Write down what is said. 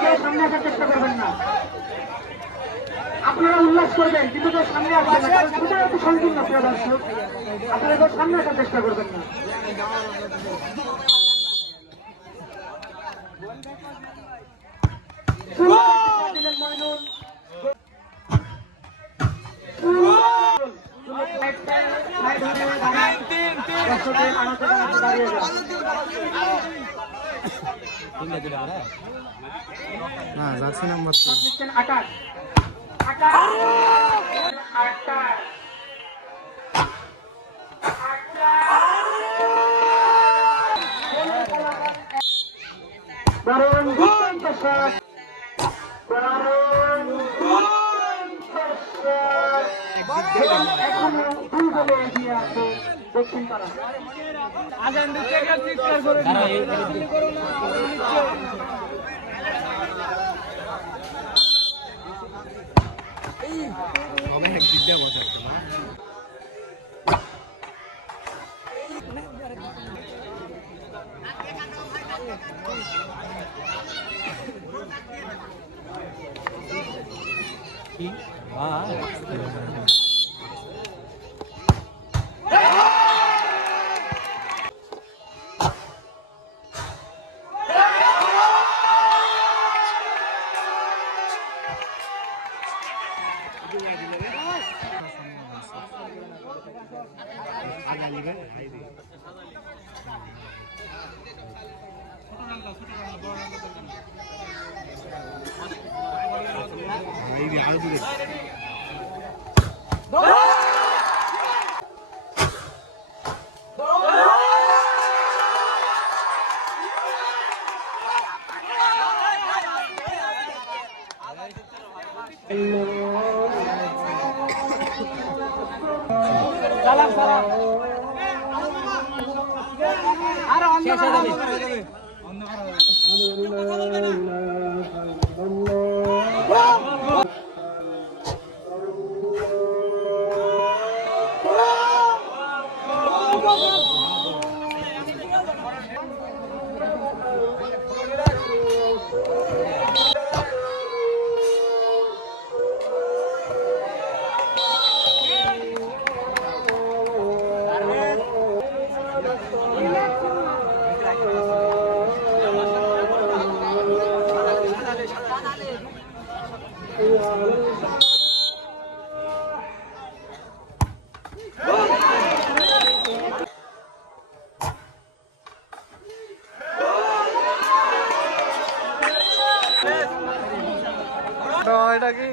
কেউ সামনে আসার চেষ্টা করবেন না। আপনারা উল্লাস করবেন কিন্তু কেউ সামনে আসবেন না, কারণ ছুটে একটু সংকীর্ণ। প্রিয় দর্শক, আপনারা কেউ সামনে আসার চেষ্টা করবেন না। না যাচ্ছে নাম্বার তো আকাশ দারুণ দুর্দান্ত শট, দারুণ দুর্দান্ত শট। এখনো 2 গোলে এগিয়ে আছে দক্ষিণ পাড়া। এটা কি